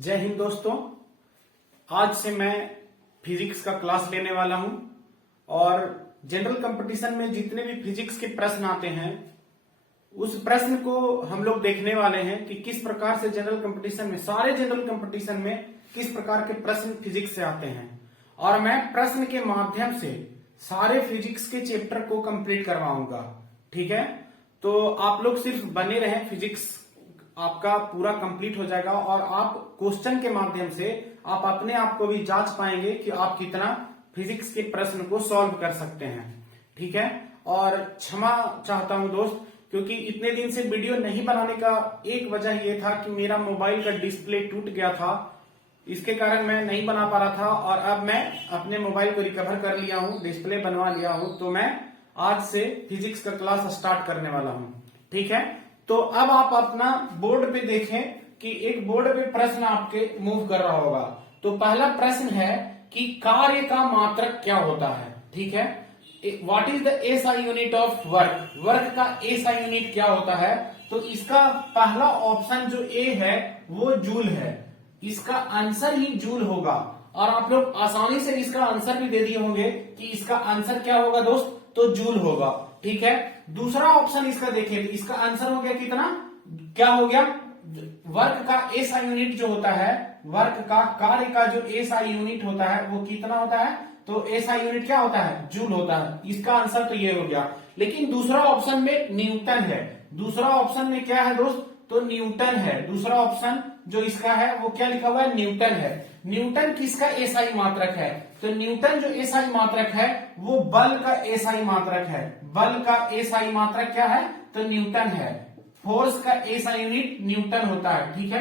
जय हिंद दोस्तों। आज से मैं फिजिक्स का क्लास लेने वाला हूं और जनरल कंपटीशन में जितने भी फिजिक्स के प्रश्न आते हैं उस प्रश्न को हम लोग देखने वाले हैं कि किस प्रकार से जनरल कंपटीशन में, सारे जनरल कंपटीशन में किस प्रकार के प्रश्न फिजिक्स से आते हैं। और मैं प्रश्न के माध्यम से सारे फिजिक्स के चैप्टर को कंप्लीट करवाऊंगा। ठीक है, तो आप लोग सिर्फ बने रहें, फिजिक्स आपका पूरा कंप्लीट हो जाएगा और आप क्वेश्चन के माध्यम से आप अपने आप को भी जांच पाएंगे कि आप कितना फिजिक्स के प्रश्न को सॉल्व कर सकते हैं। ठीक है, और क्षमा चाहता हूं दोस्त, क्योंकि इतने दिन से वीडियो नहीं बनाने का एक वजह यह था कि मेरा मोबाइल का डिस्प्ले टूट गया था, इसके कारण मैं नहीं बना पा रहा था। और अब मैं अपने मोबाइल को रिकवर कर लिया हूं, डिस्प्ले बनवा लिया हूं, तो मैं आज से फिजिक्स का क्लास स्टार्ट करने वाला हूं। ठीक है, तो अब आप अपना बोर्ड पे देखें कि एक बोर्ड पे प्रश्न आपके मूव कर रहा होगा। तो पहला प्रश्न है कि कार्य का मात्रक क्या होता है। ठीक है, what is the SI unit of work, work का एसआई यूनिट क्या होता है। तो इसका पहला ऑप्शन जो ए है वो जूल है, इसका आंसर ही जूल होगा। और आप लोग आसानी से इसका आंसर भी दे दिए होंगे कि इसका आंसर क्या होगा दोस्त, तो जूल होगा। ठीक है, दूसरा ऑप्शन इसका देखिए, इसका आंसर हो गया कितना, क्या हो गया, वर्क का एसआई यूनिट जो होता है, वर्क का कार्य का जो एसआई यूनिट होता है वो कितना होता है, तो एसआई यूनिट क्या होता है, जूल होता है। इसका आंसर तो ये हो गया। लेकिन दूसरा ऑप्शन में न्यूटन है, दूसरा ऑप्शन में क्या है दोस्त, तो न्यूटन है। दूसरा ऑप्शन जो इसका है वो क्या लिखा हुआ है, न्यूटन है। न्यूटन किसका एसआई मात्रक है, तो न्यूटन जो एसआई मात्रक है वो बल का एसआई मात्रक है। बल का एसआई मात्रक क्या है, तो न्यूटन है। फोर्स का एसआई यूनिट न्यूटन होता है। ठीक है,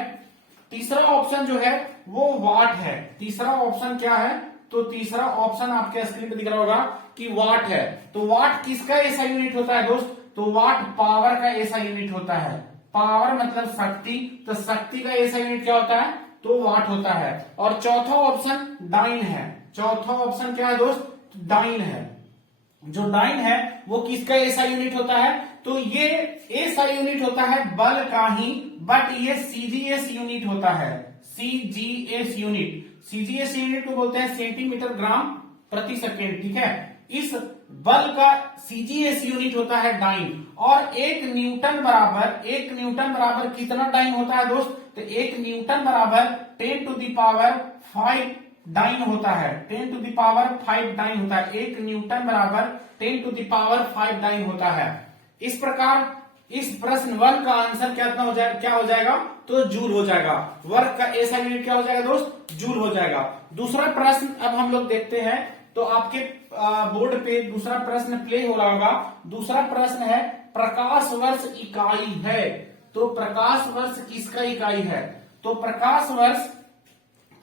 तीसरा ऑप्शन जो है वो वाट है। तीसरा ऑप्शन क्या है, तो तीसरा ऑप्शन आपके स्क्रीन पे दिख रहा होगा कि वाट है। तो वाट किसका एसआई यूनिट होता है दोस्त, तो वाट पावर का एसआई यूनिट होता है। पावर मतलब शक्ति, तो शक्ति का एसआई यूनिट क्या होता है, तो वाट होता है। और चौथा ऑप्शन डाइन है। चौथा ऑप्शन क्या है दोस्त, डाइन है। जो डाइन है वो किसका एसआई यूनिट होता है, तो ये एसआई यूनिट होता है बल का ही, बट ये सीजीएस यूनिट होता है। सीजीएस यूनिट, सीजीएस यूनिट को बोलते हैं सेंटीमीटर ग्राम प्रति सेकेंड। ठीक है, इस बल का सीजीएस यूनिट होता है डाइन। और एक न्यूटन बराबर कितना डाइन होता है दोस्त, तो एक न्यूटन बराबर 10 टू द पावर 5 डाइन होता है। 10 टू द पावर 5 डाइन होता है। एक न्यूटन बराबर 10 टू द पावर 5 डाइन होता है। इस प्रकार इस प्रश्न वर्क का आंसर क्या हो जाएगा, तो जूल हो जाएगा। वर्क का एसआई यूनिट क्या हो जाएगा दोस्त, जूल हो जाएगा। दूसरा प्रश्न अब हम लोग देखते हैं, तो आपके बोर्ड पे दूसरा प्रश्न प्ले हो रहा होगा। दूसरा प्रश्न है प्रकाश वर्ष इकाई है। तो प्रकाश वर्ष किसका इकाई है, तो प्रकाश वर्ष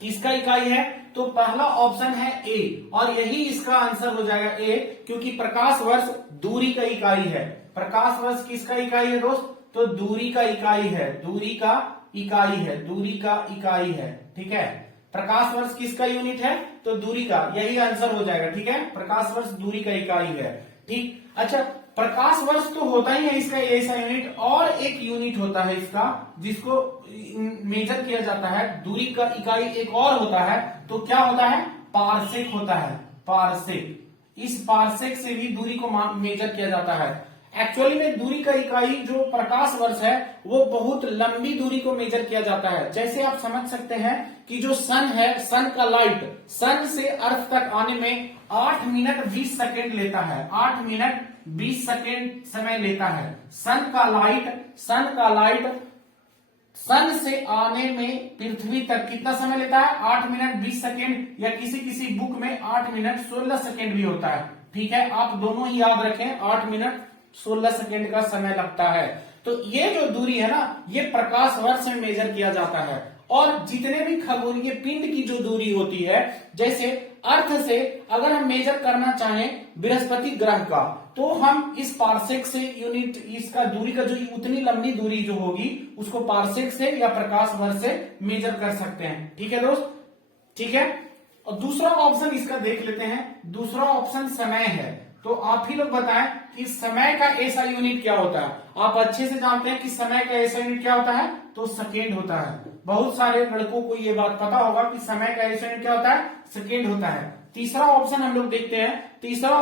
किसका इकाई है, तो पहला ऑप्शन है ए, और यही इसका आंसर हो जाएगा ए, क्योंकि प्रकाश वर्ष दूरी का इकाई है। प्रकाश वर्ष किसका इकाई है दोस्त, तो दूरी का इकाई है। दूरी का इकाई है, दूरी का इकाई है। ठीक है, प्रकाश वर्ष किसका यूनिट है, तो दूरी का, यही आंसर हो जाएगा। ठीक है, प्रकाश वर्ष दूरी का इकाई है। ठीक, अच्छा, प्रकाश वर्ष तो होता ही है इसका ऐसा यूनिट, और एक यूनिट होता है इसका जिसको मेजर किया जाता है, दूरी का इकाई एक और होता है, तो क्या होता है, पारसेक होता है। पारसेक, इस पारसेक से भी दूरी को मेजर किया जाता है। एक्चुअली में दूरी का इकाई जो प्रकाश वर्ष है वो बहुत लंबी दूरी को मेजर किया जाता है। जैसे आप समझ सकते हैं कि जो सन है, सन का लाइट सन से अर्थ तक आने में 8 मिनट 20 सेकेंड लेता है। 8 मिनट 20 सेकेंड समय लेता है। सन का लाइट सन से आने में पृथ्वी तक कितना समय लेता है, 8 मिनट 20 सेकेंड, या किसी किसी बुक में 8 मिनट 16 सेकेंड भी होता है। ठीक है, आप दोनों ही याद रखें, 8 मिनट 16 सेकेंड का समय लगता है। तो ये जो दूरी है ना, ये प्रकाश वर्ष में मेजर किया जाता है। और जितने भी खगोलीय पिंड की जो दूरी होती है, जैसे अर्थ से अगर हम मेजर करना चाहें बृहस्पति ग्रह का, तो हम इस पारसेक से यूनिट, इसका दूरी का जो उतनी लंबी दूरी जो होगी उसको पारसेक से या प्रकाश वर्ष से मेजर कर सकते हैं। ठीक है दोस्त, ठीक है। और दूसरा ऑप्शन इसका देख लेते हैं। दूसरा ऑप्शन समय है। तो आप ही लोग बताएं कि समय का एसआई यूनिट क्या होता है। आप अच्छे से जानते हैं कि समय का एसआई यूनिट क्या होता है, तो सेकेंड होता है। बहुत सारे लड़कों को ये बात पता होगा कि समय का एसआई यूनिट क्या होता है, सेकेंड होता है। तीसरा ऑप्शन हम लोग देखते हैं। तीसरा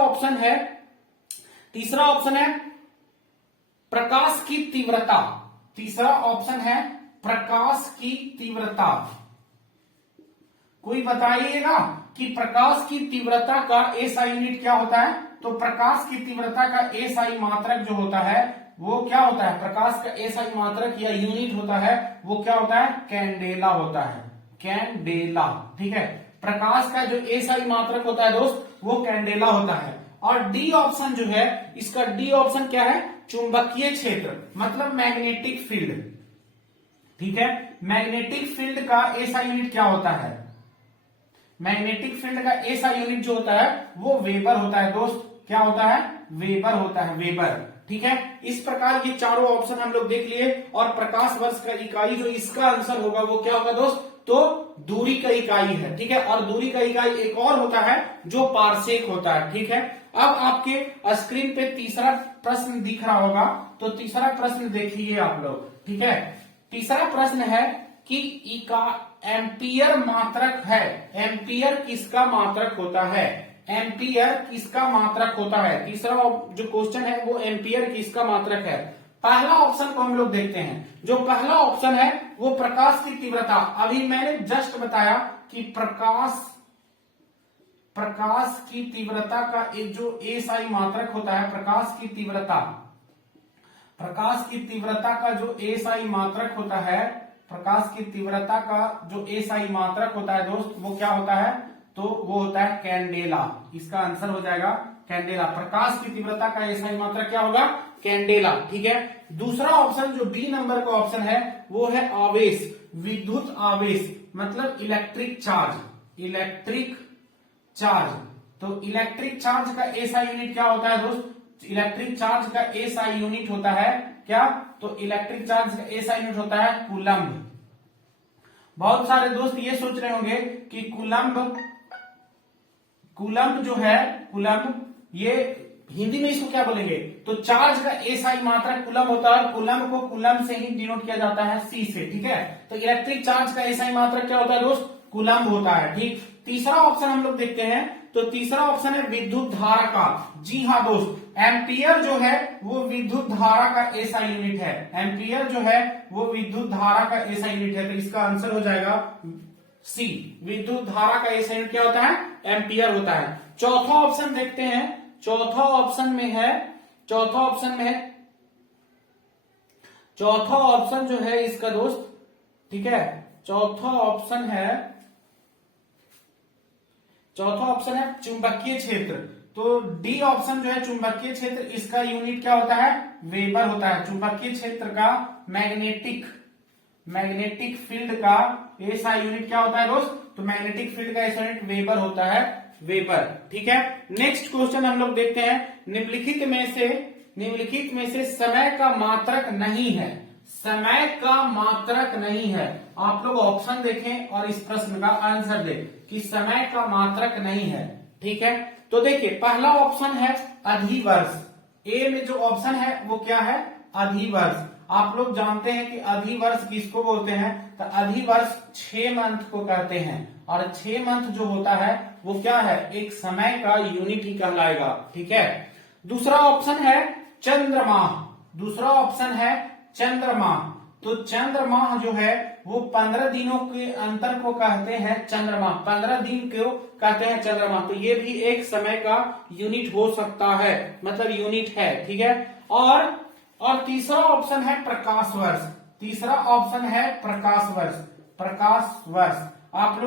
ऑप्शन है प्रकाश की तीव्रता। तीसरा ऑप्शन है प्रकाश की तीव्रता। कोई बताइएगा कि प्रकाश की तीव्रता का एसआई यूनिट क्या होता है। तो प्रकाश की तीव्रता का एसआई मात्रक जो होता है वो क्या होता है, प्रकाश का एसआई मात्रक या यूनिट होता है वो क्या होता है, कैंडेला होता है। कैंडेला, ठीक है। प्रकाश का जो एसआई मात्रक होता है दोस्त वो कैंडेला होता है। और डी ऑप्शन जो है, इसका डी ऑप्शन क्या है, चुंबकीय क्षेत्र, मतलब मैग्नेटिक फील्ड। ठीक है, मैग्नेटिक फील्ड का एसआई यूनिट क्या होता है, मैग्नेटिक फील्ड का एसआई यूनिट जो होता है वो वेबर होता है दोस्त। क्या होता है, वेबर होता है, वेबर। ठीक है, इस प्रकार ये चारों ऑप्शन हम लोग देख लिए। और प्रकाश वर्ष का इकाई जो इसका आंसर होगा वो क्या होगा दोस्त, तो दूरी का इकाई है। ठीक है, और दूरी का इकाई एक और होता है जो पारसेक होता है। ठीक है, अब आपके स्क्रीन पे तीसरा प्रश्न दिख रहा होगा, तो तीसरा प्रश्न देखिए आप लोग। ठीक है, तीसरा प्रश्न है कि एम्पियर मात्रक है। एम्पियर किसका मात्रक होता है, एम्पियर किसका मात्रक होता है। तीसरा जो क्वेश्चन है वो एम्पियर किसका मात्रक है। पहला ऑप्शन को हम लोग देखते हैं। जो पहला ऑप्शन है वो प्रकाश की तीव्रता। अभी मैंने जस्ट बताया कि प्रकाश की तीव्रता का एक जो एसआई मात्रक होता है, प्रकाश की तीव्रता का जो एसआई मात्रक होता है, प्रकाश की तीव्रता का जो एसआई मात्रक होता है दोस्त वो क्या होता है, तो वो होता है कैंडेला। इसका आंसर हो जाएगा कैंडेला। प्रकाश की तीव्रता का एसआई मात्रक क्या होगा, कैंडेला। ठीक है, दूसरा ऑप्शन जो बी नंबर का ऑप्शन है वो है आवेश, विद्युत आवेश, मतलब इलेक्ट्रिक चार्ज। इलेक्ट्रिक चार्ज, तो इलेक्ट्रिक चार्ज का एसआई यूनिट क्या होता है दोस्त, इलेक्ट्रिक चार्ज का एसआई यूनिट होता है क्या, तो इलेक्ट्रिक चार्ज का एसआई यूनिट होता है कूलम्ब। बहुत सारे दोस्त ये सोच रहे होंगे कि कूलम्ब जो है, कूलम्ब, ये हिंदी में इसको क्या बोलेंगे, तो चार्ज का एसआई मात्रक कूलम्ब होता है। कूलम्ब को कूलम्ब से ही डिनोट किया जाता है, सी से। ठीक है, तो इलेक्ट्रिक चार्ज का एसआई मात्रक क्या होता है दोस्त, कूलम्ब होता है। ठीक, तीसरा ऑप्शन हम लोग देखते हैं। तो तीसरा ऑप्शन है विद्युत धारा का। जी हाँ दोस्त, एम्पियर जो है वो विद्युत धारा का एसआई यूनिट है। एम्पियर जो है वो विद्युत धारा का एसआई यूनिट है। तो इसका आंसर हो जाएगा सी, विद्युत धारा का एसआई यूनिट क्या होता है, एम्पियर होता है। चौथा ऑप्शन देखते हैं। चौथा ऑप्शन जो है इसका दोस्त, ठीक है, चौथा ऑप्शन है चुंबकीय क्षेत्र। तो डी ऑप्शन जो है चुंबकीय क्षेत्र, इसका यूनिट क्या होता है, वेबर होता है। चुंबकीय क्षेत्र का मैग्नेटिक फील्ड का एसआई यूनिट क्या होता है दोस्त, तो मैग्नेटिक फील्ड का एसआई यूनिट वेबर होता है, वेबर। ठीक है, नेक्स्ट क्वेश्चन हम लोग देखते हैं। निम्नलिखित में से समय का मात्रक नहीं है। समय का मात्रक नहीं है। आप लोग ऑप्शन देखें और इस प्रश्न का आंसर दें कि समय का मात्रक नहीं है। ठीक है, तो देखिए पहला ऑप्शन है अधिवर्ष। ए में जो ऑप्शन है वो क्या है, अधिवर्ष। आप लोग जानते हैं कि अधिवर्ष किसको बोलते हैं, तो अधिवर्ष 6 मंथ को कहते हैं। और 6 मंथ जो होता है वो क्या है, एक समय का यूनिट ही कहलाएगा। ठीक है, दूसरा ऑप्शन है चंद्रमाह। दूसरा ऑप्शन है चंद्रमाह। तो चंद्रमाह जो है वो 15 दिनों के अंतर को कहते हैं चंद्रमाह। 15 दिन को कहते हैं चंद्रमाह। तो ये भी एक समय का यूनिट हो सकता है, मतलब यूनिट है। ठीक है, और तीसरा ऑप्शन है प्रकाश वर्ष। तीसरा ऑप्शन है प्रकाश वर्ष। प्रकाश वर्ष, आप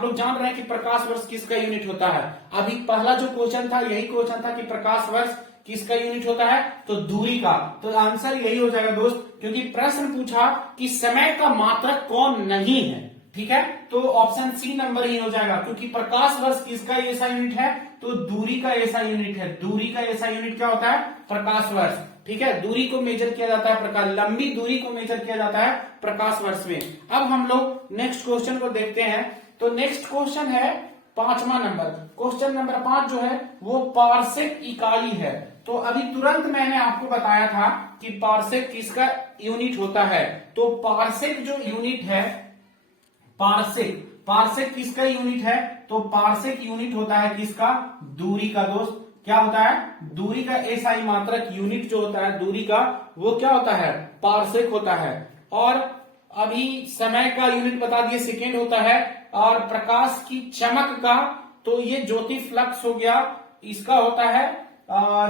लोग जान रहे हैं कि प्रकाश वर्ष किसका यूनिट होता है। अभी पहला जो क्वेश्चन था यही क्वेश्चन था कि प्रकाश वर्ष किसका यूनिट होता है, तो दूरी का। तो आंसर यही हो जाएगा दोस्त, क्योंकि प्रश्न पूछा कि समय का मात्रक कौन नहीं है। ठीक है, तो ऑप्शन सी नंबर ही हो जाएगा, क्योंकि प्रकाश वर्ष किसका ऐसा यूनिट है, तो दूरी का ऐसा यूनिट है। दूरी का ऐसा यूनिट क्या होता है, प्रकाश वर्ष। ठीक है, दूरी को मेजर किया जाता है, प्रकाश, लंबी दूरी को मेजर किया जाता है प्रकाश वर्ष में। अब हम लोग नेक्स्ट क्वेश्चन को देखते हैं। तो नेक्स्ट क्वेश्चन है 5वां नंबर। क्वेश्चन नंबर 5 जो है वो पारसेक इकाई है। तो अभी तुरंत मैंने आपको बताया था कि पारसेक किसका यूनिट होता है। तो पारसेक जो यूनिट है, पारसेक किसका यूनिट है? तो पारसेक यूनिट होता है किसका? दूरी का। दोस्त क्या होता है? दूरी का एसआई मात्रक यूनिट जो होता है दूरी का, वो क्या होता है? पारसेक होता है। और अभी समय का यूनिट बता दिए, सेकेंड होता है। और प्रकाश की चमक का, तो ये ज्योति फ्लक्स हो गया, इसका होता है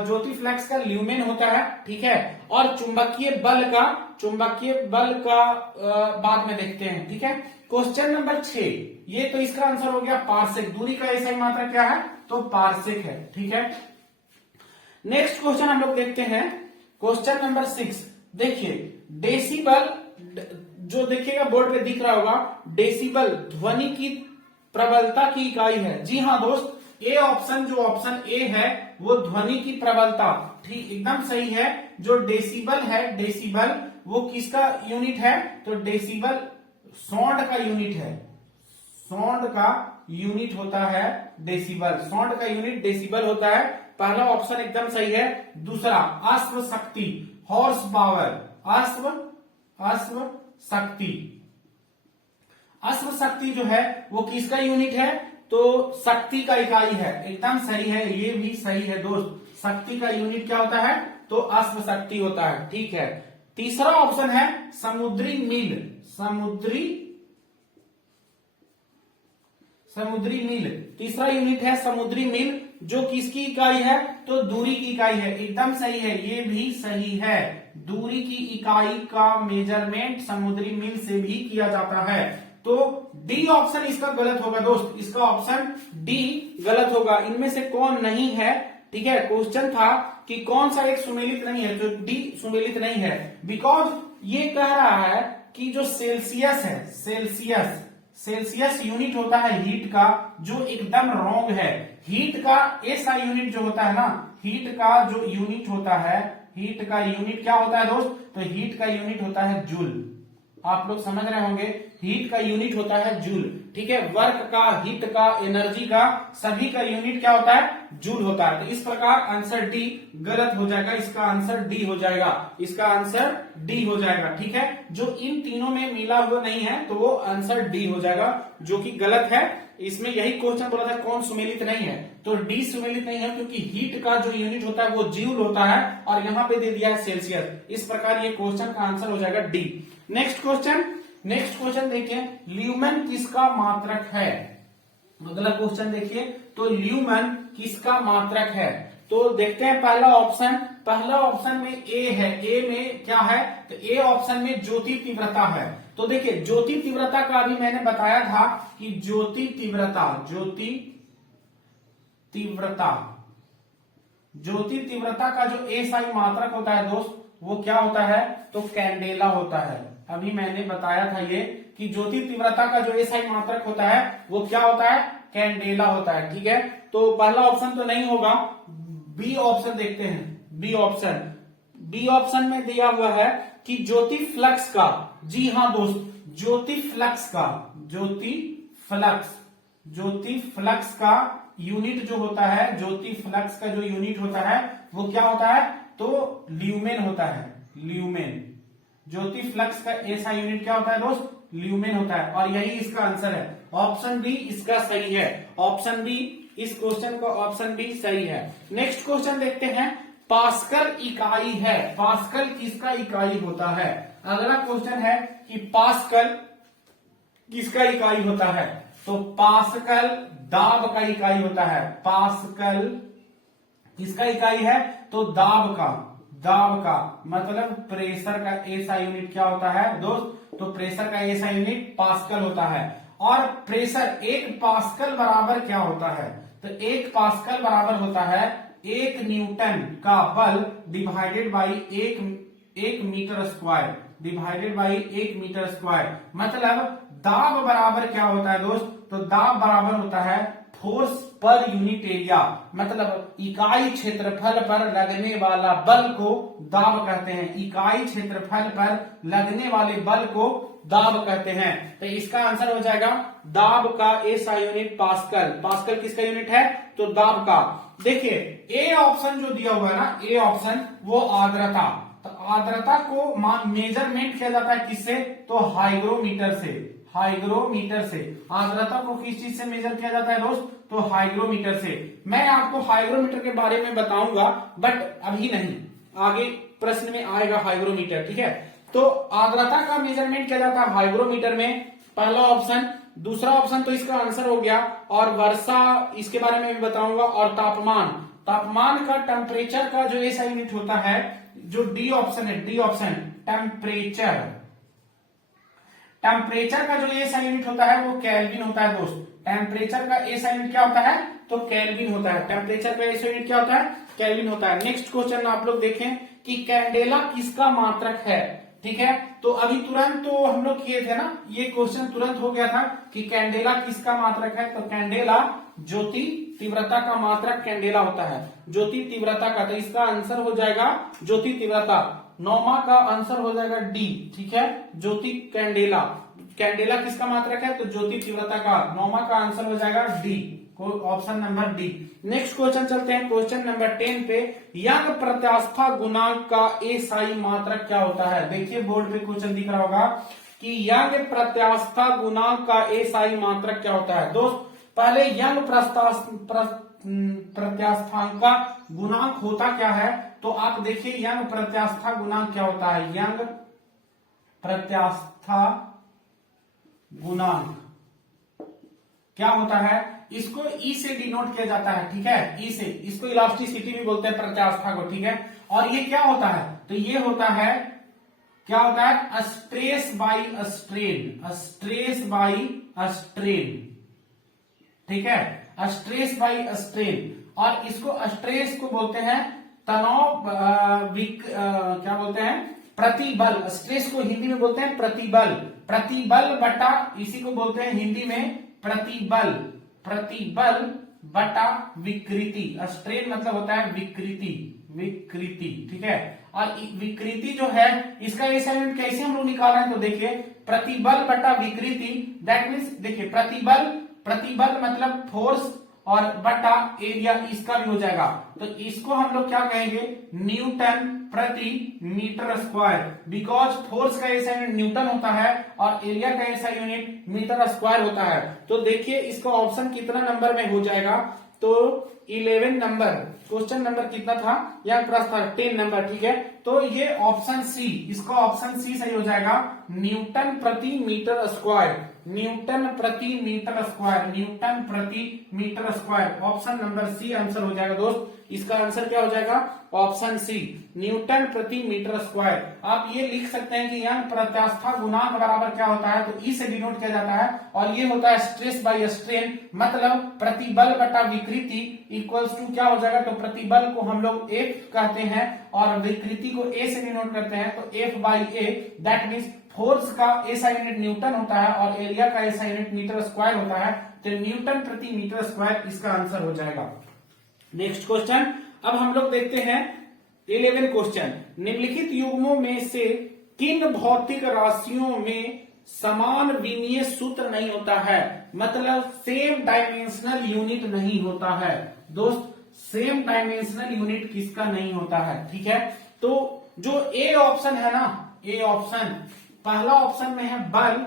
ज्योति फ्लक्स का ल्यूमेन होता है, ठीक है। और चुंबकीय बल का बाद में देखते हैं, ठीक है। क्वेश्चन नंबर 6, ये तो इसका आंसर हो गया पारसेक। दूरी का एसआई मात्रक क्या है? तो पारसेक है, ठीक है। नेक्स्ट क्वेश्चन हम लोग देखते हैं, क्वेश्चन नंबर 6। देखिए डेसिबल, जो देखिएगा बोर्ड पे दिख रहा होगा, डेसिबल ध्वनि की प्रबलता की इकाई है। जी हाँ दोस्त, ए ऑप्शन, जो ऑप्शन ए है वो ध्वनि की प्रबलता, ठीक एकदम सही है। जो डेसिबल है, डेसिबल वो किसका यूनिट है? तो डेसिबल साउंड का यूनिट है, साउंड का यूनिट होता है डेसिबल, साउंड का यूनिट डेसिबल होता है। पहला ऑप्शन एकदम सही है। दूसरा अश्व शक्ति, हॉर्स पावर, अश्व शक्ति जो है वो किसका यूनिट है? तो शक्ति का इकाई है, एकदम सही है, ये भी सही है दोस्त। शक्ति का यूनिट क्या होता है? तो अश्व शक्ति होता है, ठीक है। तीसरा ऑप्शन है समुद्री मील, समुद्री मील तीसरा यूनिट है समुद्री मील, जो किसकी इकाई है? तो दूरी की इकाई है, एकदम सही है, ये भी सही है। दूरी की इकाई का मेजरमेंट समुद्री मील से भी किया जाता है। तो डी ऑप्शन इसका गलत होगा दोस्त, इसका ऑप्शन डी गलत होगा। इनमें से कौन नहीं है, ठीक है। क्वेश्चन था कि कौन सा एक सुमेलित नहीं है, तो डी सुमेलित नहीं है। बिकॉज ये कह रहा है कि जो सेल्सियस है, सेल्सियस यूनिट होता है हीट का, जो एकदम रॉन्ग है। हीट का ऐसा यूनिट जो होता है ना, हीट का जो यूनिट होता है, हीट का यूनिट क्या होता है दोस्त? तो हीट का यूनिट होता है जूल। आप लोग समझ रहे होंगे, हीट का यूनिट होता है जूल, ठीक है। वर्क का, हीट का, एनर्जी का, सभी का यूनिट क्या होता है? जूल होता है। तो इस प्रकार आंसर डी गलत हो जाएगा, इसका आंसर डी हो जाएगा, इसका आंसर डी हो जाएगा, ठीक है। जो इन तीनों में मिला हुआ नहीं है तो वो आंसर डी हो जाएगा, जो कि गलत है। इसमें यही क्वेश्चन बोला था कौन सुमेलित नहीं है, तो डी सुमेलित नहीं है, क्योंकि हीट का जो यूनिट होता है वो जूल होता है, और यहाँ पे दे दिया है सेल्सियस। इस प्रकार ये क्वेश्चन का आंसर हो जाएगा डी। नेक्स्ट क्वेश्चन देखिए, ल्यूमेन किसका मात्रक है? अगला क्वेश्चन देखिए, तो ल्यूमेन किसका मात्रक है? तो देखते हैं पहला ऑप्शन में ए है। ए में क्या है? तो ए ऑप्शन में ज्योति तीव्रता है। तो देखिए ज्योति तीव्रता का अभी मैंने बताया था कि ज्योति तीव्रता का जो एसआई मात्रक होता है दोस्त, वो क्या होता है? तो कैंडेला होता है। अभी मैंने बताया था ये कि ज्योति तीव्रता का जो एसआई मात्रक होता है वो क्या होता है? कैंडेला होता है, ठीक है। तो पहला ऑप्शन तो नहीं होगा, बी ऑप्शन देखते हैं। बी ऑप्शन में दिया हुआ है कि ज्योति फ्लक्स का, जी हाँ दोस्त, ज्योति फ्लक्स का यूनिट जो होता है, ज्योति फ्लक्स का जो यूनिट होता है वो क्या होता है? तो ल्यूमेन होता है, ल्यूमेन। ज्योति फ्लक्स का ऐसा यूनिट क्या होता है दोस्त? ल्यूमेन होता है, और यही इसका आंसर है। ऑप्शन बी इसका सही है, ऑप्शन बी, इस क्वेश्चन का ऑप्शन बी सही है। नेक्स्ट क्वेश्चन देखते हैं, पास्कल इकाई है, पास्कल किसका इकाई होता है? अगला क्वेश्चन है कि पास्कल किसका इकाई होता है? तो पास्कल दाब का इकाई होता है। पास्कल किसका इकाई है? तो दाब का मतलब प्रेशर का ऐसा यूनिट क्या होता है दोस्त? तो प्रेशर का ऐसा यूनिट पास्कल होता है। और प्रेशर, एक पास्कल बराबर क्या होता है? तो एक पास्कल बराबर होता है 1 न्यूटन का बल divided by 1 metre square, divided by 1 metre square. मतलब दाब बराबर क्या होता है दोस्त? तो दाब बराबर होता है फोर्स पर यूनिट एरिया, मतलब इकाई क्षेत्रफल पर लगने वाला बल को दाब कहते हैं। इकाई क्षेत्रफल पर लगने वाले बल को दाब कहते हैं। तो इसका आंसर हो जाएगा दाब का एसआई यूनिट पास्कल। पास्कल किसका यूनिट है? तो दाब का। देखिए ए ऑप्शन जो दिया हुआ है ना, ए ऑप्शन वो आर्द्रता। तो आर्द्रता को मेजरमेंट किया जाता है किससे? तो हाइग्रोमीटर से। हाइग्रोमीटर से आर्द्रता को किस चीज से मेजर किया जाता है दोस्त? तो हाइग्रोमीटर से। मैं आपको हाइग्रोमीटर के बारे में बताऊंगा बट अभी नहीं, आगे प्रश्न में आएगा हाइग्रोमीटर, ठीक है। तो आर्द्रता का मेजरमेंट किया जाता है हाइग्रोमीटर में, पहला ऑप्शन। दूसरा ऑप्शन तो इसका आंसर हो गया। और वर्षा, इसके बारे में भी बताऊंगा। और तापमान, तापमान का टेम्परेचर का जो ऐसा यूनिट होता है, जो डी ऑप्शन है, डी ऑप्शन टेम्परेचर। टेम्परेचर का जो ऐसा यूनिट होता है वो केल्विन होता है दोस्त। टेम्परेचर का ऐसा यूनिट क्या होता है? तो केल्विन होता है। टेम्परेचर का ऐसा यूनिट क्या होता है? केल्विन होता है। नेक्स्ट क्वेश्चन आप लोग देखें कि कैंडेला किसका मात्रक है, ठीक है। तो अभी तुरंत तो हम लोग किए थे ना, ये क्वेश्चन तुरंत हो गया था कि कैंडेला किसका मात्रक है। तो कैंडेला ज्योति तीव्रता का मात्रक कैंडेला होता है, ज्योति तीव्रता का। तो इसका आंसर हो जाएगा ज्योति तीव्रता। नौमा का आंसर हो जाएगा डी, ठीक है, ज्योति कैंडेला। कैंडेला किसका मात्रक है? तो ज्योति तीव्रता का। नौमा का आंसर हो जाएगा D, option number D. Next question चलते हैं, क्वेश्चन नंबर 10 पे। यंग प्रत्यास्था गुणांक का एसआई मात्रक क्या होता है? देखिए बोर्ड पे क्वेश्चन दिख रहा होगा कि यंग प्रत्यास्था गुणांक का एसआई मात्रक क्या होता है। दोस्त पहले यंग प्रत्यास्थांक का गुणांक होता क्या है? तो आप देखिए यंग प्रत्यास्था गुणांक क्या होता है। यंग प्रत्यास्था गुणांक क्या होता है? इसको ई से डिनोट किया जाता है, ठीक है, ई से। इसको इलास्टिसिटी भी बोलते हैं प्रत्यास्था को, ठीक है। और ये क्या होता है? तो ये होता है, क्या होता है? Stress by strain, stress by strain, ठीक है, स्ट्रेस बाई स्ट्रेन। और इसको स्ट्रेस को बोलते हैं तनाव, क्या बोलते हैं? प्रतिबल। स्ट्रेस को हिंदी में बोलते हैं प्रतिबल। प्रतिबल बटा, इसी को बोलते हैं हिंदी में प्रतिबल। प्रतिबल बटा विकृति। स्ट्रेन मतलब होता है विकृति, विकृति, ठीक है। और विकृति जो है इसका ऐसा यूनिट कैसे हम लोग निकाल रहे हैं? तो देखिए प्रतिबल बटा विकृति, दैट मीन्स देखिए प्रतिबल, प्रतिबल मतलब फोर्स और बटा एरिया, इसका भी हो जाएगा। तो इसको हम लोग क्या कहेंगे? न्यूटन प्रति मीटर स्क्वायर। बिकॉज फोर्स का ऐसा यूनिट न्यूटन होता है और एरिया का ऐसा यूनिट मीटर स्क्वायर होता है। तो देखिए इसका ऑप्शन कितना नंबर में हो जाएगा? तो 11 नंबर। क्वेश्चन नंबर कितना था? यहाँ पास था 10 नंबर, ठीक है। तो ये ऑप्शन सी, इसका ऑप्शन सी सही हो जाएगा, न्यूटन प्रति मीटर स्क्वायर। न्यूटन प्रति मीटर स्क्वायर, न्यूटन प्रति metre square, option number C answer हो जाएगा दोस्त। इसका आंसर क्या हो जाएगा? ऑप्शन सी, न्यूटन प्रति मीटर स्क्वायर। आप ये लिख सकते हैं कि यंग प्रत्यास्था गुणांक बराबर क्या होता है? तो ई से डिनोट किया जाता है और ये होता है स्ट्रेस बाय स्ट्रेन, मतलब प्रतिबल बटा विकृति इक्वल्स टू क्या हो जाएगा? तो प्रतिबल को हम लोग एफ कहते हैं और विकृति को ए से डिनोट करते हैं, तो F by A, that means force का ऐसा यूनिट न्यूटन होता है और एरिया का ऐसा यूनिट मीटर स्क्वायर होता है। तो न्यूटन प्रति मीटर स्क्वायर इसका आंसर हो जाएगा। नेक्स्ट क्वेश्चन अब हम लोग देखते हैं 11 क्वेश्चन। निम्नलिखित युग्मों में से किन भौतिक राशियों में समान विमीय सूत्र नहीं होता है? मतलब सेम डायमेंशनल यूनिट नहीं होता है दोस्त। सेम डायमेंशनल यूनिट किसका नहीं होता है, ठीक है। तो जो ए ऑप्शन है ना, ए ऑप्शन, पहला ऑप्शन में है बल,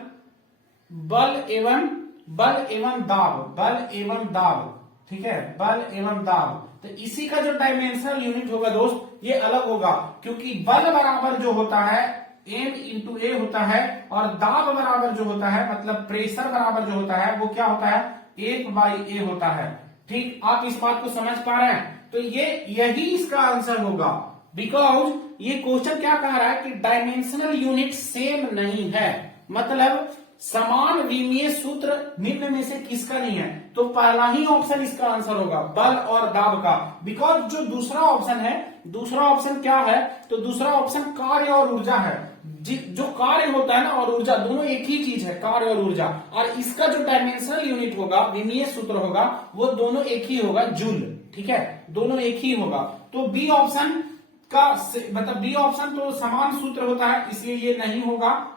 बल एवं दाब, बल एवं दाब, ठीक है, बल एवं दाब। तो इसी का जो डायमेंशनल यूनिट होगा दोस्त ये अलग होगा, क्योंकि बल बराबर जो होता है m इंटू ए होता है और दाब बराबर जो होता है, मतलब प्रेशर बराबर जो होता है वो क्या होता है? 1/a होता है। ठीक, आप इस बात को समझ पा रहे हैं? तो ये यही इसका आंसर होगा, बिकॉज ये क्वेश्चन क्या कह रहा है कि डायमेंशनल यूनिट सेम नहीं है। मतलब समान विमीय सूत्र निम्न में से किसका नहीं है? तो पहला ही ऑप्शन इसका आंसर होगा, बल और दाब का। बिकॉज जो दूसरा ऑप्शन है, दूसरा ऑप्शन क्या है? तो दूसरा ऑप्शन कार्य और ऊर्जा है। जो कार्य होता है ना और ऊर्जा, दोनों एक ही चीज है, कार्य और ऊर्जा। और इसका जो डायमेंशनल यूनिट होगा, विमीय सूत्र होगा, वो दोनों एक ही होगा, जूल। ठीक है, दोनों एक ही होगा। तो बी ऑप्शन का मतलब बी ऑप्शन तो समान सूत्र होता है, इसलिए ये नहीं होगा।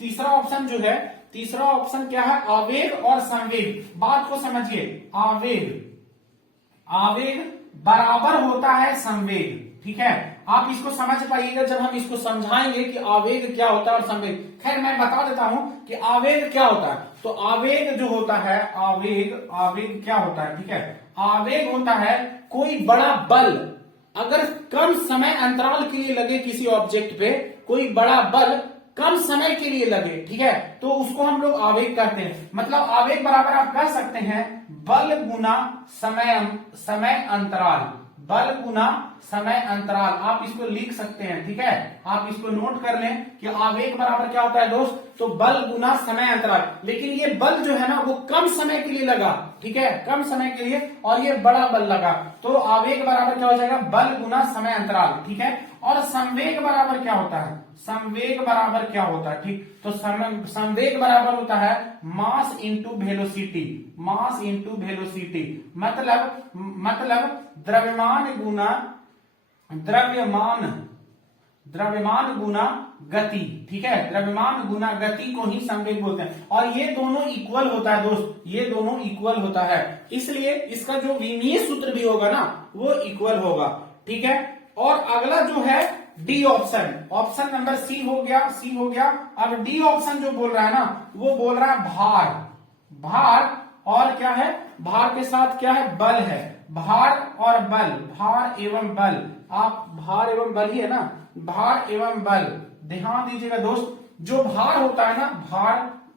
तीसरा ऑप्शन जो है, तीसरा ऑप्शन क्या है? आवेग और संवेग। बात को समझिए, आवेग बराबर होता है संवेग। ठीक है, आप इसको समझ पाइएगा जब हम इसको समझाएंगे कि आवेग क्या होता है और संवेग। खैर मैं बता देता हूं कि आवेग क्या होता है। तो आवेग जो होता है, आवेग क्या होता है? ठीक है, आवेग होता है कोई बड़ा बल अगर कम समय अंतराल के लिए लगे किसी ऑब्जेक्ट पे, कोई बड़ा बल कम समय के लिए लगे, ठीक है, तो उसको हम लोग आवेग कहते हैं। मतलब आवेग बराबर आप कह सकते हैं बल गुना समय अंतराल, बल गुना समय अंतराल। आप इसको लिख सकते हैं। ठीक है, आप इसको नोट कर लें कि आवेग बराबर क्या होता है दोस्त? तो बल गुना समय अंतराल। लेकिन ये बल जो है ना वो कम समय के लिए लगा, ठीक है, कम समय के लिए, और ये बड़ा बल लगा, तो आवेग बराबर क्या हो जाएगा? बल गुना समय अंतराल। ठीक है, और संवेग बराबर क्या होता है? संवेग बराबर क्या होता है? ठीक, तो संवेग बराबर होता है mass into velocity, mass into velocity. मतलब द्रव्यमान गुना गति। ठीक है, द्रव्यमान गुना गति को ही संवेग बोलते हैं। और ये दोनों इक्वल होता है दोस्त, ये दोनों इक्वल होता है, इसलिए इसका जो विमीय सूत्र भी होगा ना वो इक्वल होगा। ठीक है, और अगला जो है D option, option number C हो गया। अब डी ऑप्शन जो बोल रहा है ना वो बोल रहा है भार और क्या है? भार के साथ क्या है? बल है। भार और बल, भार एवं बल, आप भार एवं बल ही है ना, भार एवं बल। ध्यान दीजिएगा दोस्त, जो भार होता है ना,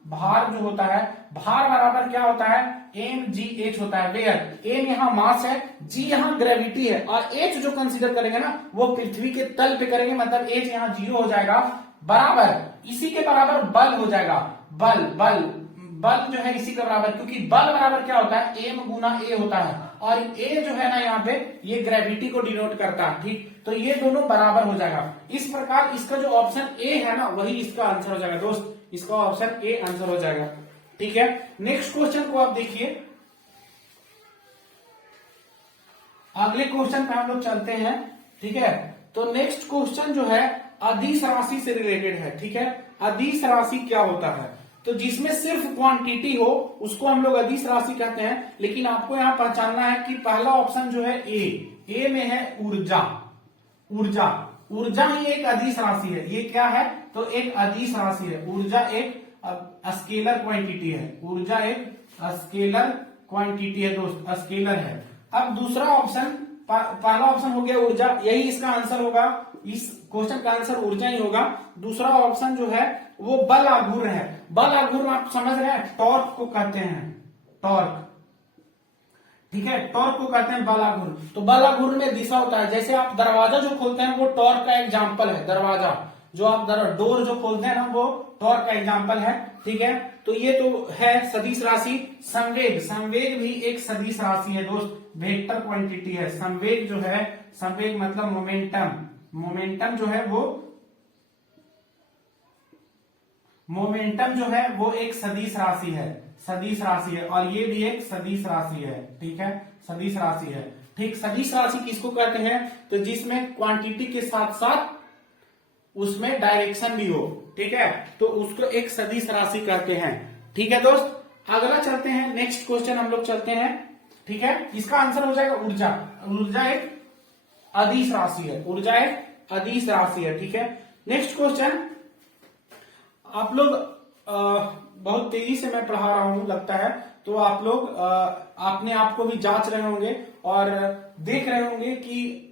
भार जो होता है, भार बराबर क्या होता है? mgh होता है। वेयर m यहाँ मास है, g यहाँ ग्रेविटी है, और h जो कंसीडर करेंगे ना वो पृथ्वी के तल पे करेंगे, मतलब h यहाँ 0 हो जाएगा, बराबर इसी के बराबर बल हो जाएगा। बल जो है इसी के बराबर, क्योंकि बल बराबर क्या होता है? m गुना a होता है, और a जो है ना यहाँ पे ये ग्रेविटी को डिनोट करता है। ठीक, तो ये दोनों बराबर हो जाएगा। इस प्रकार इसका जो ऑप्शन ए है ना वही इसका आंसर हो जाएगा दोस्त, इसका ऑप्शन ए आंसर हो जाएगा। ठीक है, नेक्स्ट क्वेश्चन को आप देखिए। अगले क्वेश्चन पे हम लोग चलते हैं। ठीक है, तो नेक्स्ट क्वेश्चन जो है अदिश राशि से रिलेटेड है। ठीक है, अदिश राशि क्या होता है? तो जिसमें सिर्फ क्वांटिटी हो उसको हम लोग अदिश राशि कहते हैं। लेकिन आपको यहां पहचानना है कि पहला ऑप्शन जो है ए में है ऊर्जा ही एक अदिश राशि है। ये क्या है? तो एक अदिश राशि है। ऊर्जा एक स्केलर क्वांटिटी है, ऊर्जा एक स्केलर क्वांटिटी है दोस्त, स्केलर है। अब दूसरा ऑप्शन, पहला ऑप्शन हो गया ऊर्जा, यही इसका आंसर होगा, इस क्वेश्चन का आंसर ऊर्जा ही होगा। दूसरा ऑप्शन जो है वो बल आघूर्ण है। बल आघूर्ण आप समझ रहे हैं, टॉर्क को कहते हैं, टॉर्क। ठीक है, टॉर्क को कहते हैं बल आघूर्ण। तो बल आघूर्ण में दिशा होता है, जैसे आप दरवाजा जो खोलते हैं वो टॉर्क का एग्जाम्पल है। दरवाजा जो आप डोर जो खोलते हैं ना वो टॉर्क का एग्जाम्पल है। ठीक है, तो ये तो है सदिश राशि। संवेग भी एक सदिश राशि है दोस्त, वेक्टर क्वांटिटी है। संवेग जो है, संवेग मतलब मोमेंटम जो है वो एक सदिश राशि है, और ये भी एक सदिश राशि है। ठीक है, सदिश राशि है। ठीक, सदिश राशि किसको कहते हैं? तो जिसमें क्वांटिटी के साथ साथ उसमें डायरेक्शन भी हो। ठीक है, तो उसको एक सदिश राशि कहते हैं। ठीक है दोस्त, अगला चलते हैं, नेक्स्ट क्वेश्चन हम लोग चलते हैं। ठीक है, इसका आंसर हो जाएगा ऊर्जा एक अदिश राशि है, ऊर्जा एक अदिश राशि है। ठीक है, नेक्स्ट क्वेश्चन। आप लोग बहुत तेजी से मैं पढ़ा रहा हूं लगता है, तो आप लोग अपने आप को भी जांच रहे होंगे और देख रहे होंगे कि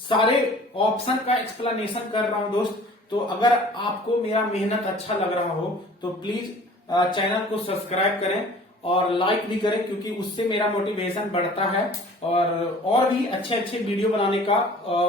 सारे ऑप्शन का एक्सप्लेनेशन कर रहा हूं दोस्त। तो अगर आपको मेरा मेहनत अच्छा लग रहा हो तो प्लीज चैनल को सब्सक्राइब करें और लाइक भी करें, क्योंकि उससे मेरा मोटिवेशन बढ़ता है और भी अच्छे अच्छे वीडियो बनाने का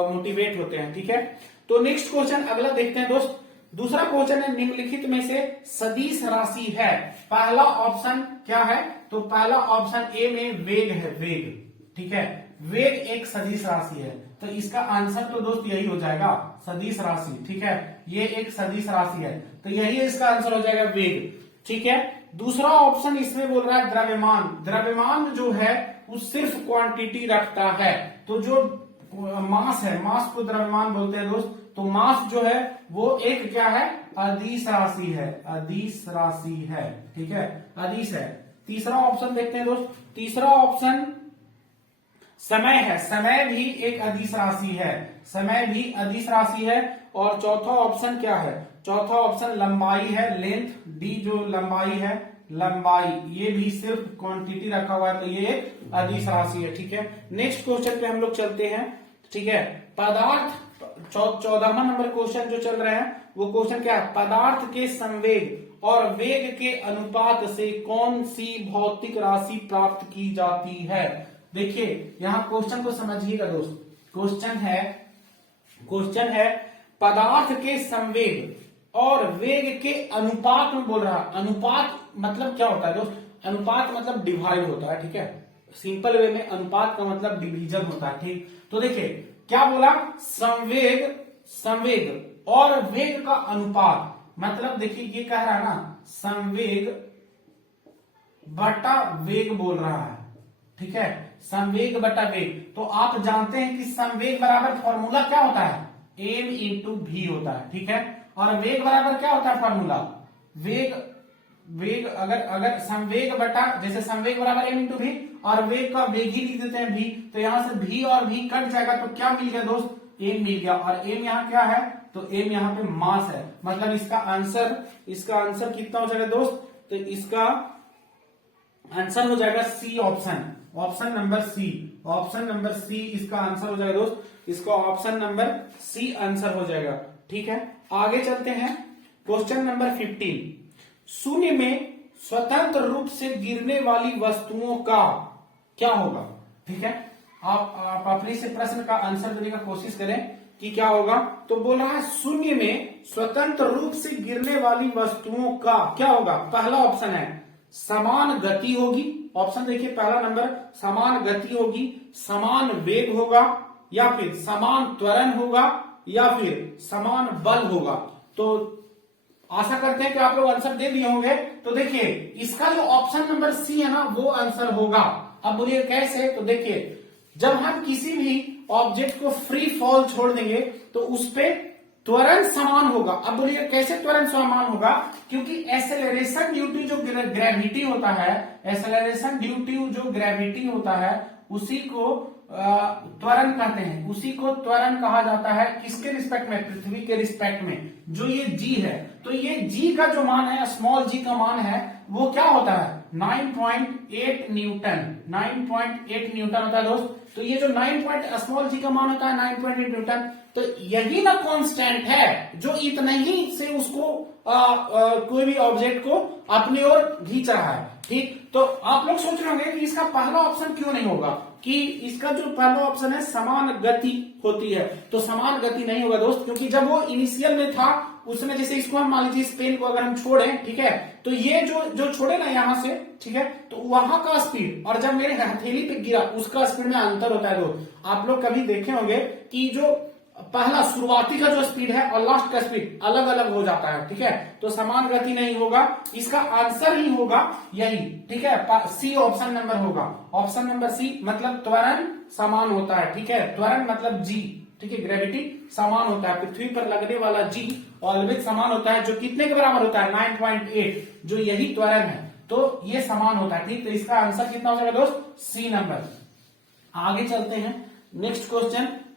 मोटिवेट होते हैं। ठीक है, तो नेक्स्ट क्वेश्चन अगला देखते हैं दोस्त। दूसरा क्वेश्चन है निम्नलिखित में से सदिश राशि है। पहला ऑप्शन क्या है? तो पहला ऑप्शन ए में वेग है, वेग। ठीक है, वेग एक सदिश राशि है, तो इसका आंसर तो दोस्त यही हो जाएगा, सदिश राशि। ठीक है, ये एक सदिश राशि है, तो यही इसका आंसर हो जाएगा, वेग। ठीक है, दूसरा ऑप्शन इसमें बोल रहा है द्रव्यमान। द्रव्यमान जो है वो सिर्फ क्वांटिटी रखता है, तो जो मास है, मास को द्रव्यमान बोलते हैं दोस्त। तो मास जो है वो एक क्या है? अदिश राशि है, अदिश राशि है। ठीक है, अदिश है। तीसरा ऑप्शन देखते हैं दोस्त। तीसरा ऑप्शन समय है, समय भी एक अदिश राशि है, समय भी अदिश राशि है। और चौथा ऑप्शन क्या है? चौथा ऑप्शन लंबाई है, लेंथ, डी जो लंबाई है, लंबाई, ये भी सिर्फ क्वांटिटी रखा हुआ है, तो ये एक अदिश राशि है। ठीक है, नेक्स्ट क्वेश्चन पे हम लोग चलते हैं। ठीक है, पदार्थ 14वां नंबर क्वेश्चन जो चल रहे हैं वो क्वेश्चन क्या है? पदार्थ के संवेग और वेग के अनुपात से कौन सी भौतिक राशि प्राप्त की जाती है? देखिए यहां क्वेश्चन को समझिएगा दोस्त। क्वेश्चन है पदार्थ के संवेग और वेग के अनुपात में बोल रहा है। अनुपात मतलब क्या होता है दोस्त? अनुपात मतलब डिवाइड होता है। ठीक है, सिंपल वे में अनुपात का मतलब डिवीजन होता है। ठीक, तो देखिए क्या बोला? संवेग और वेग का अनुपात, मतलब देखिए ये कह रहा है ना, संवेग बटा वेग बोल रहा है। ठीक है, संवेग बटा वेग। तो आप जानते हैं कि संवेग बराबर फॉर्मूला क्या होता है? एम इंटू भी होता है। ठीक है, और वेग बराबर क्या होता है फॉर्मूला? वेग अगर संवेग बटा, जैसे संवेग बराबर एम इंटू भी, और वेग का वेग ही लिख देते हैं भी, तो यहां से भी और भी कट जाएगा, तो क्या मिल गया दोस्त? एम मिल गया। और एम यहाँ क्या है? तो एम यहाँ पे मास है, मतलब इसका आंसर कितना हो जाएगा दोस्त? तो इसका आंसर हो जाएगा C option, option number C इसका आंसर हो जाएगा दोस्त। इसका ऑप्शन नंबर सी आंसर हो जाएगा। ठीक है, आगे चलते हैं। क्वेश्चन नंबर 15, शून्य में स्वतंत्र रूप से गिरने वाली वस्तुओं का क्या होगा? ठीक है, आप अपने से प्रश्न का आंसर देने का कोशिश करें कि क्या होगा। तो बोल रहा है शून्य में स्वतंत्र रूप से गिरने वाली वस्तुओं का क्या होगा? पहला ऑप्शन है समान गति होगी। ऑप्शन देखिए पहला नंबर, समान गति होगी, समान वेग होगा, या फिर समान त्वरण होगा, या फिर समान बल होगा। तो आशा करते हैं कि आप लोग आंसर दे दिए होंगे। तो देखिए इसका जो ऑप्शन नंबर सी है ना, वो आंसर होगा। अब बोलिए कैसे? तो देखिए जब हम किसी भी ऑब्जेक्ट को फ्री फॉल छोड़ देंगे तो उस पे त्वरण समान होगा। अब बोलिए कैसे त्वरण समान होगा? क्योंकि एक्सेलरेशन ड्यू टू जो ग्रेविटी होता है, एक्सेलरेशन ड्यू टू जो ग्रेविटी होता है उसी को त्वरण कहते हैं, उसी को त्वरण कहा जाता है। किसके रिस्पेक्ट में? पृथ्वी के रिस्पेक्ट में। जो ये जी है, तो ये जी का जो मान है, स्मॉल जी का मान है, वो क्या होता है? 9.8 न्यूटन, 9.8 न्यूटन होता है दोस्त। तो ये जो स्मॉल जी का मान होता है 9.8 न्यूटन, तो यही ना कांस्टेंट है जो इतना ही से उसको कोई भी ऑब्जेक्ट को अपनी ओर खींच रहा है। ठीक, तो आप लोग सोच रहे होंगे कि इसका पहला ऑप्शन क्यों नहीं होगा, कि इसका जो पहला ऑप्शन है समान गति होती है, तो समान गति नहीं होगा दोस्त, क्योंकि जब वो इनिशियल में था उसमें, जैसे इसको हम मान लीजिए इस पेन को अगर हम छोड़ें, ठीक है, तो ये जो छोड़े ना यहां से, ठीक है, तो वहां का स्पीड और जब मेरे हथेली पे गिरा उसका स्पीड में अंतर होता है दोस्त। आप लोग कभी देखे होंगे कि जो पहला शुरुआती का जो स्पीड है और लास्ट का स्पीड अलग अलग हो जाता है। ठीक है, तो समान गति नहीं होगा, इसका आंसर ही होगा यही। ठीक है, सी ऑप्शन नंबर होगा, ऑप्शन नंबर सी, मतलब त्वरण समान होता है। ठीक है, त्वरण मतलब जी, ठीक है, ग्रेविटी समान होता है, पृथ्वी पर लगने वाला जी ऑलवेज समान होता है, जो कितने के बराबर होता है? 9.8, जो यही त्वरण है, तो ये समान होता है। ठीक, तो इसका आंसर कितना हो जाएगा दोस्त? C number. आगे चलते हैं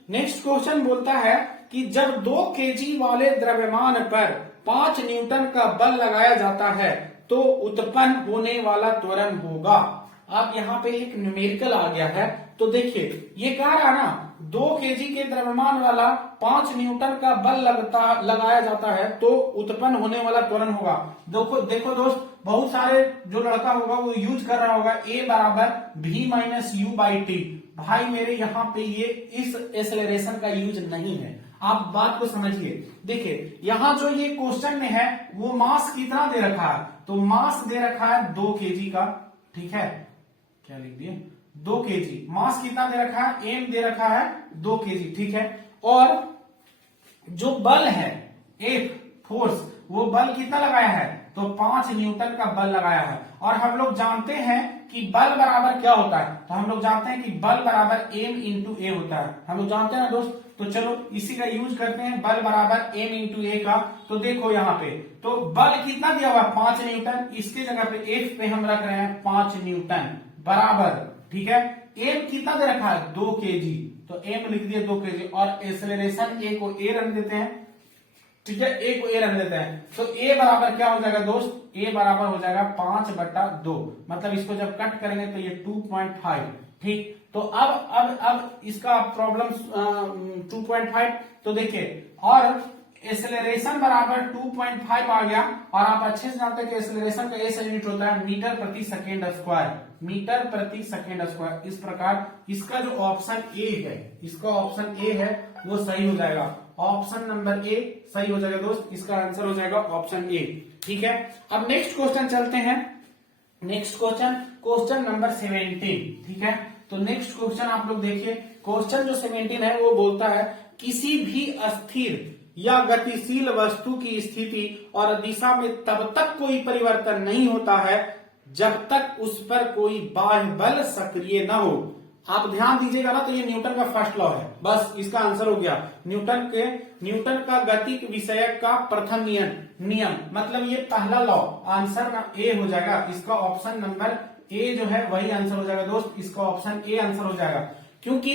नेक्स्ट क्वेश्चन बोलता है कि जब 2 kg वाले द्रव्यमान पर 5 न्यूटन का बल लगाया जाता है तो उत्पन्न होने वाला त्वरण होगा। अब यहाँ पे एक न्यूमेरिकल आ गया है, तो देखिए ये कह रहा है ना 2 kg के द्रव्यमान वाला 5 न्यूटन का बल लगाया जाता है तो उत्पन्न होने वाला त्वरण होगा। देखो दोस्त, बहुत सारे जो लड़का होगा वो यूज कर रहा होगा A बराबर V minus U by T. भाई मेरे यहाँ पे ये इस एक्सेलरेशन का यूज नहीं है। आप बात को समझिए। देखिए यहां जो ये क्वेश्चन में है वो मास कितना दे रखा है, तो मास दे रखा है 2 केजी का, ठीक है, क्या लिख दिए 2 केजी। मास कितना दे रखा है, एम दे रखा है 2 केजी, ठीक है। और जो बल है एक फोर्स, वो बल कितना लगाया है, तो 5 न्यूटन का बल लगाया है। और हम लोग जानते हैं कि बल बराबर क्या होता है, तो हम लोग जानते हैं कि बल बराबर एम इंटू ए होता है, हम लोग जानते हैं ना दोस्त। तो चलो इसी का यूज करते हैं, बल बराबर एम इंटू ए का। तो देखो यहाँ पे तो बल कितना दिया हुआ है 5 न्यूटन, इसके जगह पे एफ पे हम रख रहे हैं 5 न्यूटन बराबर, ठीक है। एम कितना दे रखा है 2 केजी, तो एम लिख दिया 2 केजी। और एक्सेलरेशन ए को ए रख देते हैं, ठीक है, ए को ए रख देते हैं। तो ए बराबर क्या हो जाएगा दोस्त, ए बराबर हो जाएगा 5/2, मतलब इसको जब कट करेंगे तो ये 2.5, ठीक। तो अब इसका प्रॉब्लम 2.5, तो देखिए और एक्सेलरेशन बराबर 2.5 आ गया। और आप अच्छे से जानते हैं कि एक्सेलरेशन का ऐसा यूनिट होता है मीटर प्रति सेकेंड स्क्वायर, मीटर प्रति सेकेंड स्क्वायर। इस प्रकार इसका जो ऑप्शन ए है, इसका ऑप्शन ए है वो सही हो जाएगा, ऑप्शन नंबर ए सही हो जाएगा दोस्त, इसका आंसर हो जाएगा ऑप्शन ए, ठीक है। अब नेक्स्ट क्वेश्चन चलते हैं, नेक्स्ट क्वेश्चन नंबर 17, ठीक है। तो नेक्स्ट क्वेश्चन आप लोग देखिए, क्वेश्चन जो 17 है वो बोलता है किसी भी अस्थिर या गतिशील वस्तु की स्थिति और दिशा में तब तक कोई परिवर्तन नहीं होता है जब तक उस पर कोई बाह्य बल सक्रिय न हो। आप ध्यान दीजिएगा ना, तो ये न्यूटन का फर्स्ट लॉ है, बस इसका आंसर हो गया। न्यूटन का गति विषयक का प्रथम नियम, मतलब ये पहला लॉ, आंसर ना ए हो जाएगा, इसका ऑप्शन नंबर ए जो है वही आंसर हो जाएगा दोस्त, इसका ऑप्शन ए आंसर हो जाएगा। क्योंकि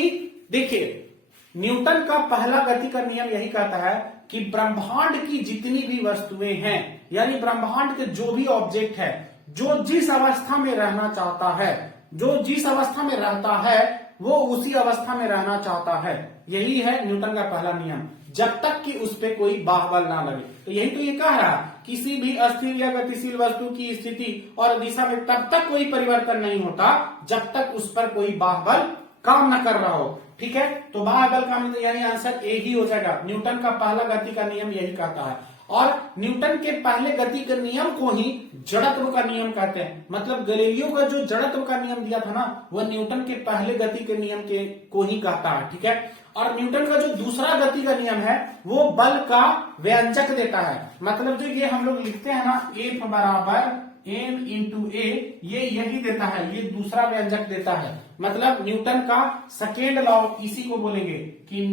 देखिए न्यूटन का पहला गति का नियम यही कहता है कि ब्रह्मांड की जितनी भी वस्तुएं हैं, यानी ब्रह्मांड के जो भी ऑब्जेक्ट है, जो जिस अवस्था में रहना चाहता है, जो जिस अवस्था में रहता है वो उसी अवस्था में रहना चाहता है, यही है न्यूटन का पहला नियम, जब तक कि उस पर कोई बाह्य बल ना लगे। तो यही तो ये कह रहा है, किसी भी अस्थिर या गतिशील वस्तु की स्थिति और दिशा में तब तक कोई परिवर्तन नहीं होता जब तक उस पर कोई बाह्य बल काम न कर रहा हो, ठीक है। तो बाह्य बल काम, यानी आंसर ए ही हो जाएगा। न्यूटन का पहला गति का नियम यही कहता है, और न्यूटन के पहले गति के नियम को ही जड़त्व का नियम कहते हैं। मतलब गैलीलियो का जो जड़त्व का नियम दिया था ना, वह न्यूटन के पहले गति के नियम के को ही कहता है, ठीक है। और न्यूटन का जो दूसरा गति का नियम है वो बल का व्यंजक देता है। मतलब जो ये हम लोग लिखते हैं ना, एफ बराबर एम इंटू ए, ये यही देता है, ये दूसरा व्यंजक देता है। मतलब न्यूटन का सेकेंड लॉ, इसी को बोलेंगे कि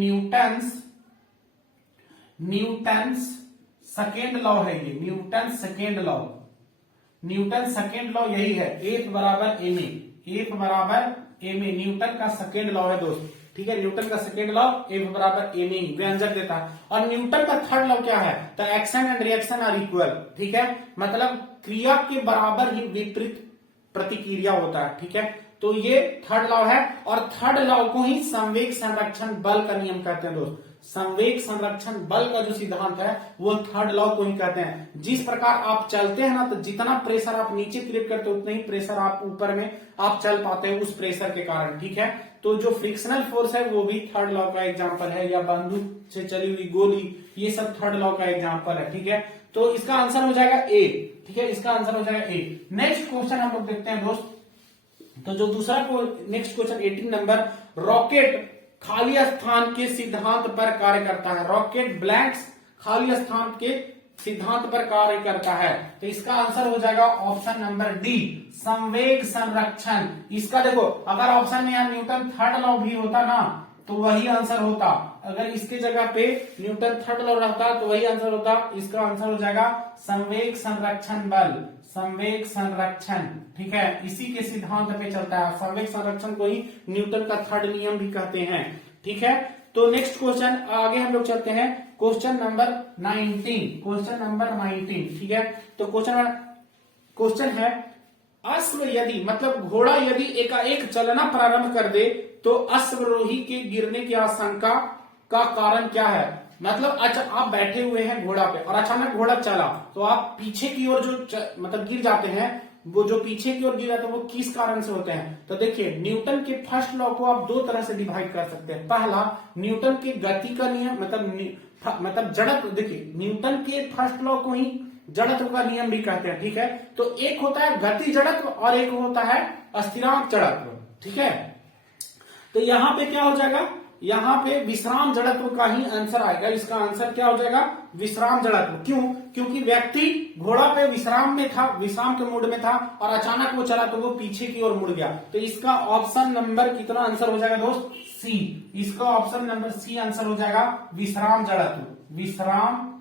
न्यूटन्स सेकेंड लॉ है ये, न्यूटन सेकेंड लॉ यही है, एफ बराबर एम ए, एफ बराबर एम ए, न्यूटन का सेकेंड लॉ है दोस्त, ठीक है। न्यूटन का सेकेंड लॉ एफ बराबर एम ए व्यंजक देता है। और न्यूटन का थर्ड लॉ क्या है, the action and reaction are equal, ठीक है। मतलब क्रिया के बराबर ही विपरीत प्रतिक्रिया होता है, ठीक है। तो ये थर्ड लॉ है, और थर्ड लॉ को ही संवेग संरक्षण बल का नियम कहते हैं दोस्त। संवेग संरक्षण बल का जो सिद्धांत है वो थर्ड लॉ को ही कहते हैं। जिस प्रकार आप चलते हैं ना, तो जितना प्रेशर आप नीचे क्रिएट करते हैं उतना ही प्रेशर आप ऊपर में आप चल पाते हैं उस प्रेशर के कारण, ठीक है। तो जो फ्रिक्शनल फोर्स है वो भी थर्ड लॉ का एग्जांपल है, या बंदूक से चली हुई गोली, ये सब थर्ड लॉ का एग्जांपल है, ठीक है। तो इसका आंसर हो जाएगा ए, ठीक है, इसका आंसर हो जाएगा ए। नेक्स्ट क्वेश्चन हम लोग देखते हैं दोस्त। तो जो दूसरा नेक्स्ट क्वेश्चन 18 नंबर, रॉकेट खाली स्थान के सिद्धांत पर कार्य करता है। रॉकेट ब्लैंक्स खाली स्थान के सिद्धांत पर कार्य करता है, तो इसका आंसर हो जाएगा ऑप्शन नंबर डी, संवेग संरक्षण। इसका देखो, अगर ऑप्शन में यहाँ न्यूटन थर्ड लॉ भी होता ना तो वही आंसर होता, अगर इसके जगह पे न्यूटन थर्ड लॉ रहता तो वही आंसर होता। इसका आंसर हो जाएगा संवेग संरक्षण बल, संवेग संरक्षण, ठीक है, इसी के सिद्धांत पे चलता है। संवेग संरक्षण को ही न्यूटन का थर्ड नियम भी कहते हैं, ठीक है। तो नेक्स्ट क्वेश्चन आगे हम लोग चलते हैं, क्वेश्चन नंबर 19, ठीक है। तो क्वेश्चन है, अश्व यदि, मतलब घोड़ा यदि एकाएक चलना प्रारंभ कर दे तो अश्वरोही के गिरने की आशंका का कारण क्या है। मतलब अच्छा, आप बैठे हुए हैं घोड़ा पे और अचानक घोड़ा चला तो आप पीछे की ओर जो मतलब गिर जाते हैं, वो जो पीछे की ओर गिर जाते हैं वो किस कारण से होते हैं? तो देखिए, न्यूटन के फर्स्ट लॉ को आप दो तरह से डिवाइड कर सकते हैं। पहला, न्यूटन के गति का नियम, मतलब जड़त्व। देखिए, न्यूटन के फर्स्ट लॉ को ही जड़त्व का नियम भी कहते हैं, ठीक है। तो एक होता है गति जड़त्व और एक होता है स्थिरांक जड़त्व, ठीक है। तो यहां पे क्या हो जाएगा, यहां पे विश्राम जड़त्व का ही आंसर आएगा। इसका आंसर क्या हो जाएगा? विश्राम जड़त्व। क्यों? क्योंकि व्यक्ति घोड़ा पे विश्राम में था, विश्राम के मूड में था और अचानक वो चला तो वो पीछे की ओर मुड़ गया। तो इसका ऑप्शन नंबर कितना आंसर हो जाएगा दोस्त? सी। इसका ऑप्शन नंबर सी आंसर हो जाएगा, विश्राम जड़त्व। विश्राम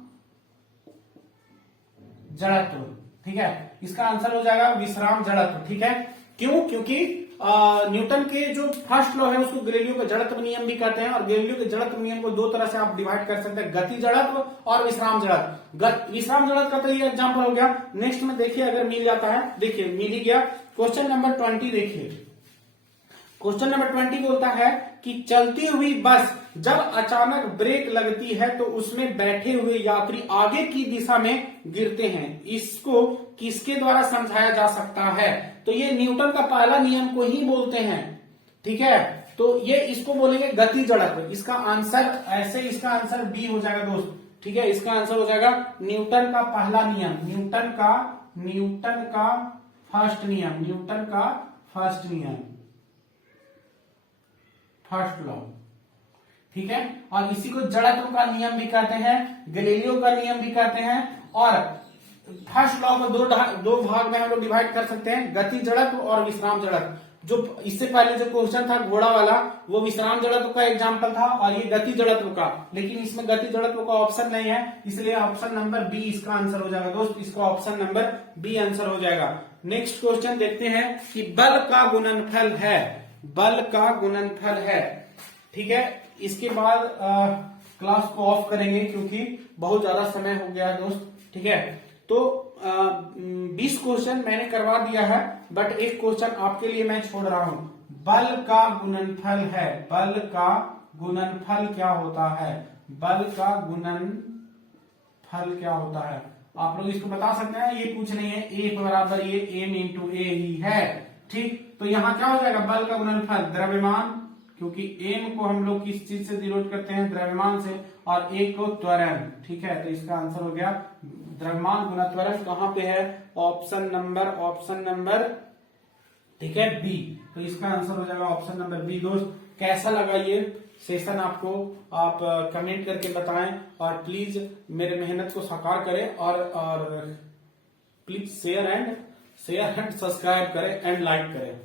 जड़त्व, ठीक है। इसका आंसर हो जाएगा विश्राम जड़त्व, ठीक है। क्यों? क्योंकि न्यूटन के जो फर्स्ट लॉ है उसको गैलीलियो का जड़त्व नियम भी कहते हैं, और गैलीलियो के जड़त्व नियम को दो तरह से आप डिवाइड कर सकते हैं, गति जड़त्व और विश्राम जड़त्व। विश्राम जड़त्व का तो ये एग्जाम्पल हो गया। नेक्स्ट में देखिए अगर मिल जाता है, देखिए मिल ही गया। क्वेश्चन नंबर 20 देखिए। क्वेश्चन नंबर 20 बोलता है कि चलती हुई बस जब अचानक ब्रेक लगती है तो उसमें बैठे हुए यात्री आगे की दिशा में गिरते हैं। इसको किसके द्वारा समझाया जा सकता है? तो ये न्यूटन का पहला नियम को ही बोलते हैं, ठीक है। तो ये इसको बोलेंगे गति जड़त्व। इसका आंसर ऐसे, इसका आंसर बी हो जाएगा दोस्त, ठीक है। इसका आंसर हो जाएगा न्यूटन का पहला नियम, न्यूटन का फर्स्ट नियम, न्यूटन का फर्स्ट नियम, फर्स्ट लॉ, ठीक है। और इसी को जड़त्व का नियम भी कहते हैं, गैलीलियो का नियम भी कहते हैं। और फर्स्ट लॉ को दो भाग में हम लोग डिवाइड कर सकते हैं, गति जड़त्व और विश्राम जड़त्व। जो इससे पहले जो क्वेश्चन था घोड़ा वाला, वो विश्राम जड़त्व का एग्जाम्पल था और ये गति जड़त्व का, लेकिन इसमें गति जड़त्व का ऑप्शन नहीं है, इसलिए ऑप्शन नंबर बी इसका आंसर हो जाएगा दोस्त। इसका ऑप्शन नंबर बी आंसर हो जाएगा। नेक्स्ट क्वेश्चन देखते हैं कि बल का गुणनफल है, बल का गुणनफल है, ठीक है। इसके बाद क्लास को ऑफ करेंगे क्योंकि बहुत ज्यादा समय हो गया है दोस्त, ठीक है। तो 20 क्वेश्चन मैंने करवा दिया है, बट एक क्वेश्चन आपके लिए मैं छोड़ रहा हूं। बल का गुणनफल है, बल का गुणनफल क्या होता है? बल का गुणनफल क्या होता है? आप लोग इसको बता सकते हैं, ये पूछ नहीं है। ए बराबर ये एम इंटू ए ही है, ठीक। तो यहां क्या हो जाएगा? बल का गुणनफल द्रव्यमान, क्योंकि एम को हम लोग किस चीज से डिनोट करते हैं? द्रव्यमान से, और ए को त्वरण, ठीक है। तो इसका आंसर हो गया द्रव्यमान गुना त्वरण। कहां पे है? ऑप्शन नंबर, ठीक है, बी। तो इसका आंसर हो जाएगा ऑप्शन नंबर बी दोस्त। कैसा लगा ये सेशन आपको? आप कमेंट करके बताएं और प्लीज मेरे मेहनत को साकार करें और प्लीज शेयर एंड सब्सक्राइब करें एंड लाइक करें।